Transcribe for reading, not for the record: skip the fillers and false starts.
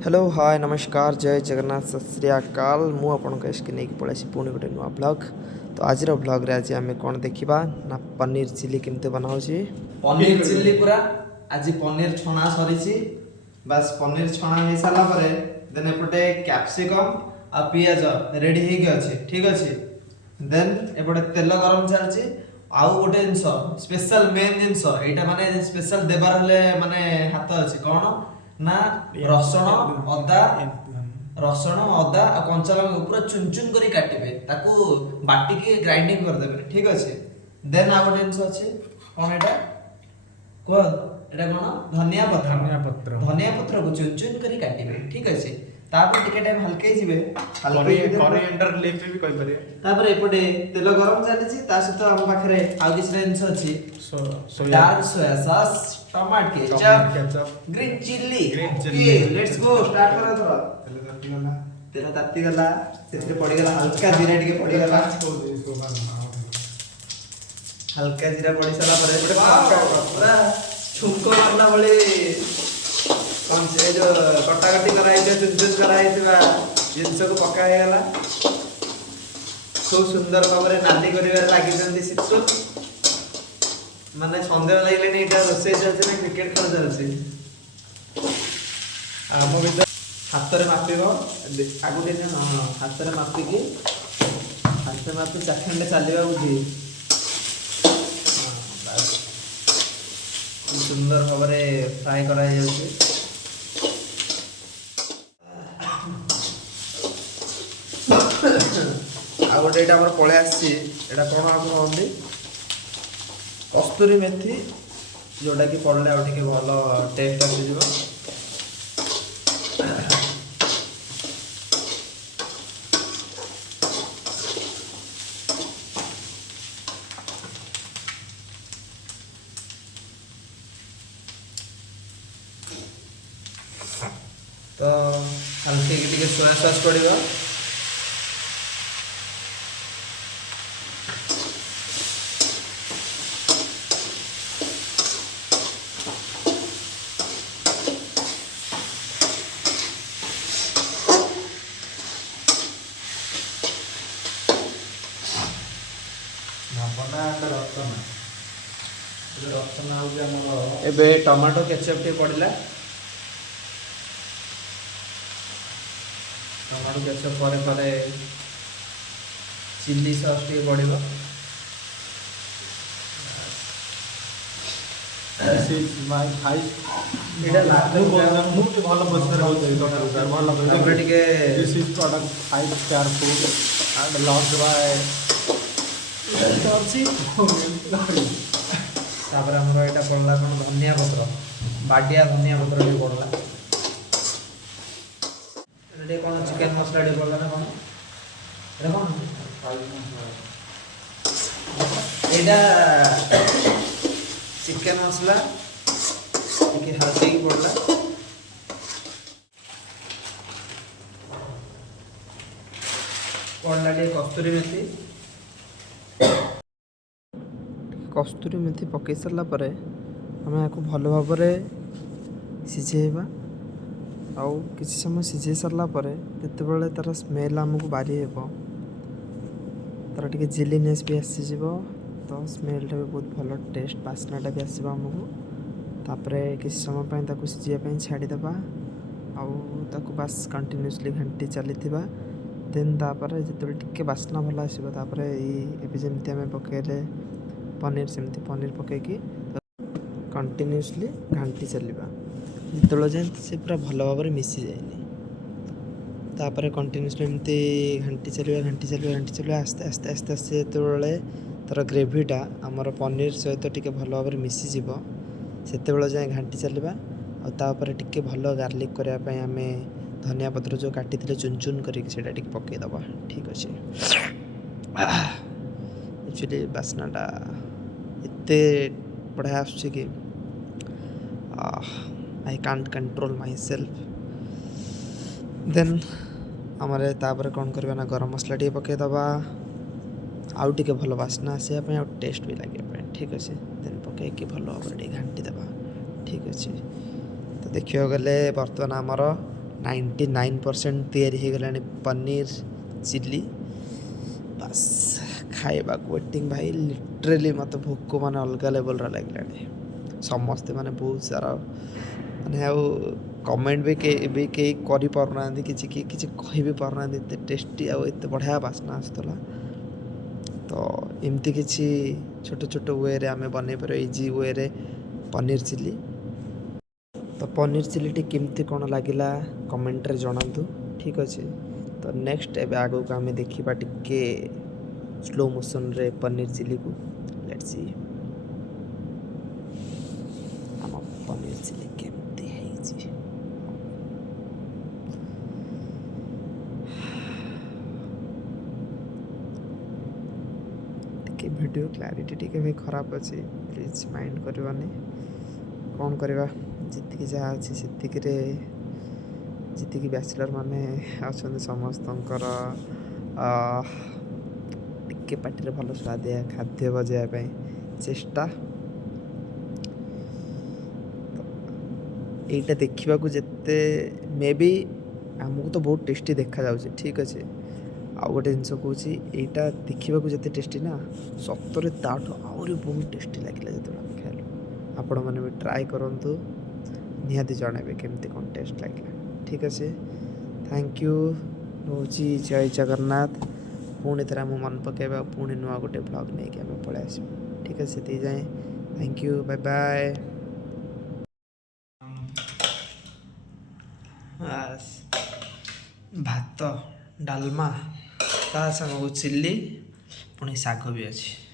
Hello hi नमस्कार जय जगन्नाथ सत श्री अकाल मु आपन इसके नहीं पलैसी पुणी गोटे नुआ ब्लॉग। तो आज ब्लॉग रे आज आम कौन देखा ना पनीर चिली केमती बनाऊँगी। पनीर चिली पूरा आज पनीर छणा सरी बस पनीर छणा हो सारा पर देन एपटे कैप्सिकम आ पियाज रेडी हो ठीक अच्छे। देन एपटे तेल गरम चलती आउ गोटे जिनस स्पेशल मेन जिनस यहाँ माने स्पेशल देवार माने हाथ अच्छे कौन ना रसुण अदा और कंचा लंका पूरा चुन चुन करी काटिबे ताकू बाटिके ग्राइंडिंग कर देबे ठीक अछि। देन आ गोटे जिंस अछि कोन एटा को एटा कोन धनिया पत्र को चुन चुन करी काटिबे ठीक अछि। तापर टिके टाइम हल्के जिवे हल्के कोरिएंडर लीफ भी कहि पारे। तापर एपटे तेल गरम चलीछि ता सहित हम पाखरे आ किछ जिंस अछि dark soya sauce tomato ketchup green chilli okay let's go start करा थोड़ा तेल ताती गला सेते पड़ी गला हल्का जीरा टिके पड़ी गला हल्का जीरा पड़ी सारा पर पूरा छुंको मारना भली कौन से जो कटाकटी कराई थे चुन चुन कराई थी जिनस को पका हे गला खूब सुंदर भाव नाली करिवार लागि जंदी सिक्सो माने सन्देह लागले नहीं इटा रोसे चलছে ना क्रिकेट खेल चलছে आम भीतर हाथ रे मापिबो आगु दिन हाथ रे मापिकी हाथ रे मापी चाखंडे चलबा बुझी बस सुंदर भाव फ्राए करा जाउछे। आ गोटे एटा हमर पळे आसी एटा कोन हम होंदी कस्तूरी मेथी जोटा कि पड़े आउ टे भल टेस्ट आसीज। तो हल्के टे सोया सॉस पड़ेगा एबे टमाटो केचप टे पड़ला टमाटो केचप पर चिल्ली सॉस टे पड़िबो दिस इज माय फाइव एटा लागो मु के भलो बसरे होत है भलो तबरे टिके this is product 5 star food and launch by टॉपसी तापर हमर एटा पड़ला कोन धनिया पत्र बाटिया धनिया पत्र टे पड़ला एटे कोन चिकन मसला टे पड़ला ना कोन एटा कोन एटा चिकन मसला टिके हल्दी पड़ला पड़ला टे कस्तूरी मेथी पकई सारा पर आम या भल भाव सिझेबा आउ किसी समय सिझे सारा पर जिते तार स्मेल आमको बारी हे तार टे जिलीनेस भी आसीज तो स्मेलटा भी बहुत भल टेस्ट बास्नाटा भी आसो आमको तापर किसी समय सिझापी छाड़ीदे आउ बास कंटिन्यूसली घंटी चली देन तापर जो टिके बास्ना भल आसो तापर जमी आम पकड़े पनीर सेमती पनीर पकईकि कंटिन्यूसली घाटी चलवा जो जाए से पूरा भल भाव मिसी जाए तापर कंटिन्यूसली एमती घाटी चलवा आस्ते आस्ते आस्ते आस्ते जो तार ग्रेवीटा आमर पनीर सहित टिके भल भाव मिसीज से जाए घाटी चलवा आउे टिके भल गार्लिक करने आम धनिया पत्र जो काटी चुन चुन करके पकईदबा ठीक अच्छे। एक्चुअली बास्नाटा एते बढ़िया आसुचे कि I can't control my self. Then आमर तापर कौन करवा ना गरम मसला टे पकईदबा आउ टे भल बास्ना आसापी आ टेस्ट भी लगे ठीक अच्छे। देन पकईकि भल भाव घाटी देवा ठीक अच्छे। तो देखा गले बर्तमान आमर 99% तैयारी हो गलानी पनीर चिल्ली बस खाइबाक वेटिंग भाई लिटरेली मत भोक माने अलग लेवल लगे समस्ते माने बहुत सारा माने आउ कमेंट भी कई करि पारना किछि कहि भी पारना एते टेस्टी आउ एते बढ़िया बास्ना आसतला तो एमती किछि छोट छोट वे रे आमे बनै पर इजी वे रे पनीर चिल्ली तो पनीर चिल्ली केमती कौन लगिला कमेंट रे जणातु ठीक अच्छे तो नेक्स्ट एबे आगो को आमे देखिबा टिके स्लो मोशन रे पनीर चिल्ली को लेट्स सी हम पनीर चिल्ली केमती हेछि टिके वीडियो क्लैरिटी टिके भी खराब अछि प्लीज माइंड करबानी कौन करवा जितकी जहाँ अच्छी जितकी बैचलर माने अच्छा समस्तंकर टिके पार्टी भल स्वादिया खाद्य बजाय चेष्टा यहीटा देखा जिते मे बी आमको तो बहुत टेस्टी देखा जाऊँ ठीक अच्छे आउ गोटे जिनस कौन यहीटा देखा जिते टेस्टी ना सतरे ताठू आहरी बहुत टेस्टी लगे जो खाइल आपण मैंने भी ट्राए करूँ निहाती जनइबे केमती कौन टेस्ट लगे ठीक अच्छे थैंक यू रोची जय जगन्नाथ पुणी थे आम मन पकेबा पुणी नुआ गोटे ब्लॉग नहीं कि आम पलि आस ठीक अच्छे से जाए थैंक यू बाय बाय भात डालमा ता संग चिल्ली पुणी शाग भी अच्छी